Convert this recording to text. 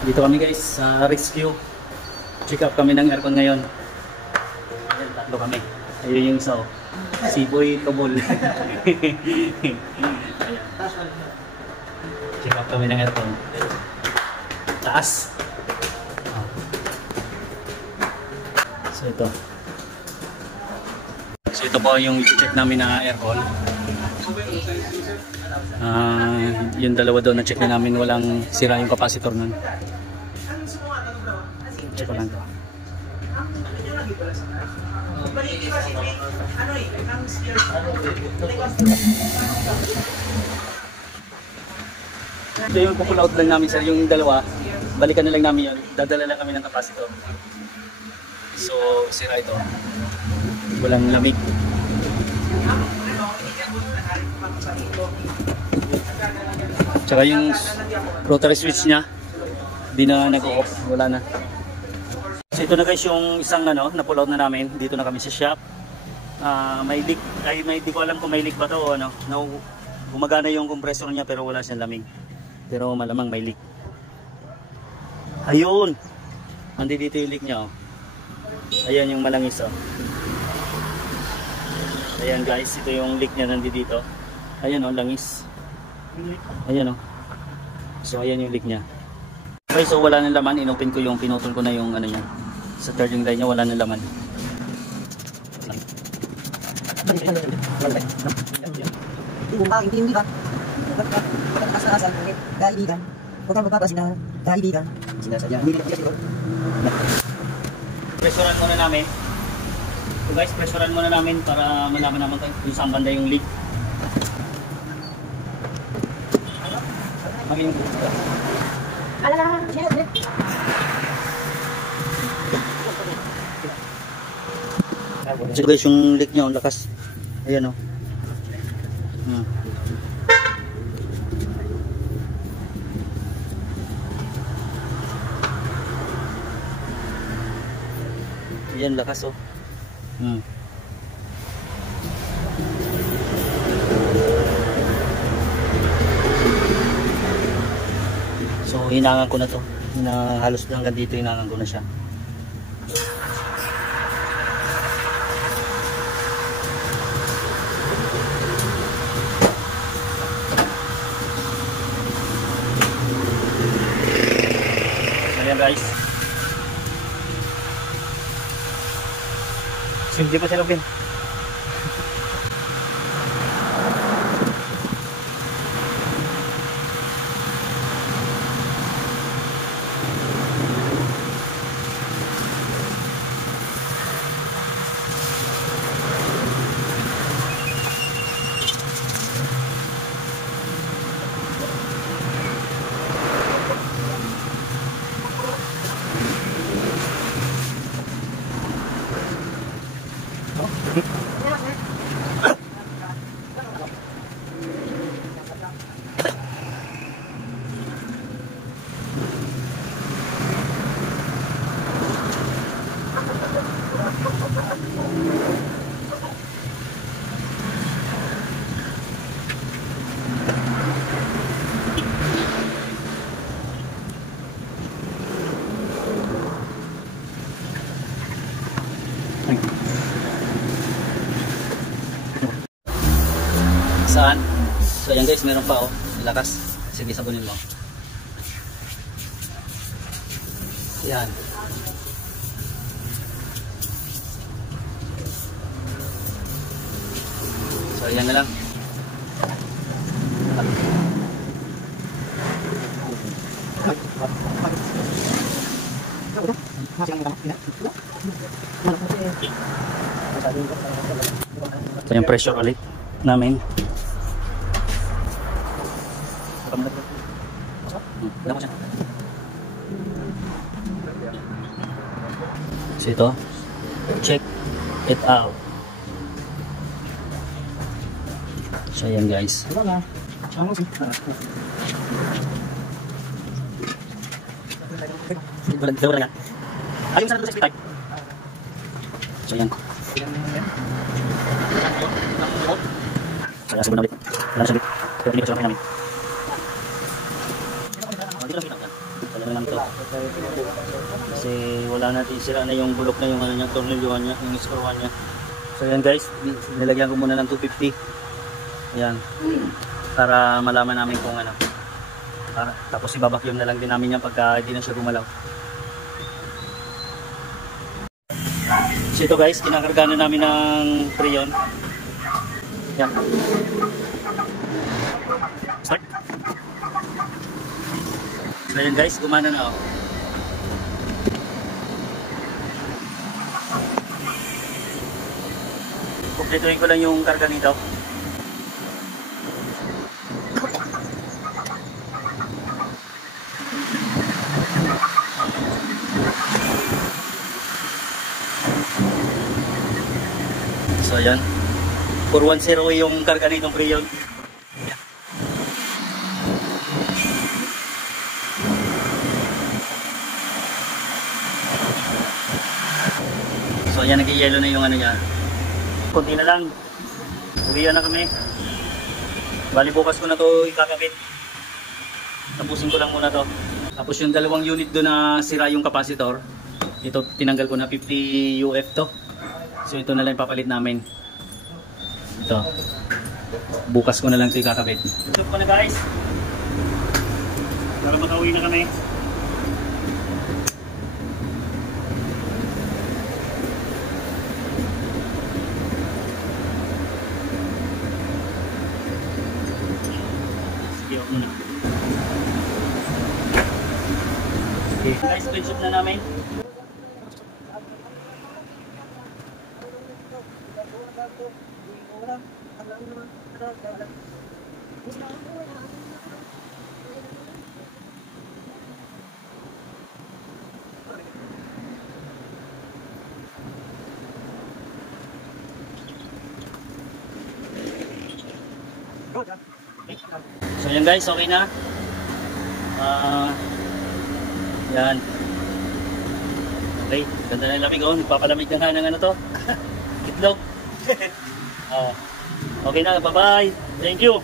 Dito kami guys sa rescue. Check up kami ng aircon ngayon. Ayan, tatlo kami. Ayun yung isa, si Boy Tobol. Check up kami ng aircon. Taas. So ito po yung i-check namin na aircon. Yung dalawa doon na check na namin, walang sira yung capacitor nun. Check ko lang to. Ito yung pull out lang namin sir, yung dalawa balikan na lang namin yun, dadala lang kami ng capacitor. So sira ito, walang lamig. Tsaka yung rotary switch nya di na nag-off, wala na. So ito na guys yung isang na pull out na namin. Dito na kami sa shop. May leak, di ko alam kung may leak ba to o ano. Gumagana yung compressor nya pero wala siyang lamig. Pero malamang may leak. Ayun, andi dito yung leak nya, oh. Ayan yung malangis, oh. Ayan guys, ito yung leak nya nandito. Ayan, oh, langis. Ayan, oh. So ayan yung leak nya. Okay, so wala nang laman. Inopen ko yung, pinutol ko na yung ano nya. Sa turning line nya wala nang laman. Hindi ba? Asal-asal, kaibigan. Huwag kang magpapasin na kaibigan. Sinasadya. Pressurean muna namin. So guys, pressurean muna namin para malaman naman kung saan banda yung leak. Maging so guys, yung leak nya, ang lakas. Ayan, oh. Ayan, lakas, oh. So hinangan ko na to. Halos hanggang dito hinangan ko na siya. Ayan guys. Hindi pa sila bin. Saan? So ayan guys, meron pa, oh. Lakas. Sige, sabunin mo. Yan. So ayan na lang. So yung pressure ulit namin. So ito, check it out. So ayan guys. Ayun sa natin sa type. So ayan. Saya sebenarnya wala na ulit. Pero hindi ko siya namin. Dito lang kita. Kaya lang dito. Kasi wala na, sira na yung bulok na yung ano niya, tornilyuhan niya, yung screwan niya. So yan guys, nilagyan ko muna ng 250. Ayan. Para malaman namin kung ano. Tapos ibabacuum na lang din namin yan pagka hindi na siya gumalaw. So ito guys, kinakarga na namin ng Freon. Yan. Start. So yan guys, gumana na ako. Kumpletuhin ko lang yung karga nito. So ayan, 410 yung karga nitong Freon. So ayan, nag-yellow na yung ano niya. Kunti na lang, uwian na kami. Bali bukas ko na to ikakabit. Tapusin ko lang muna to. Tapos yung dalawang unit doon na sira yung capacitor, ito tinanggal ko na 50 UF to. So ito na lang papalit namin. Ito. Bukas ko na lang ito ikakabit. Stop ko na guys. Para makauwi na kami. Sige, ako muna. Okay, guys, switch off na namin. So yan guys, okay na. Yan. Okay, ganda na yung lamig oh. Nagpapalamig na nga ng ano to. Itlog. Okay na, bye bye. Thank you.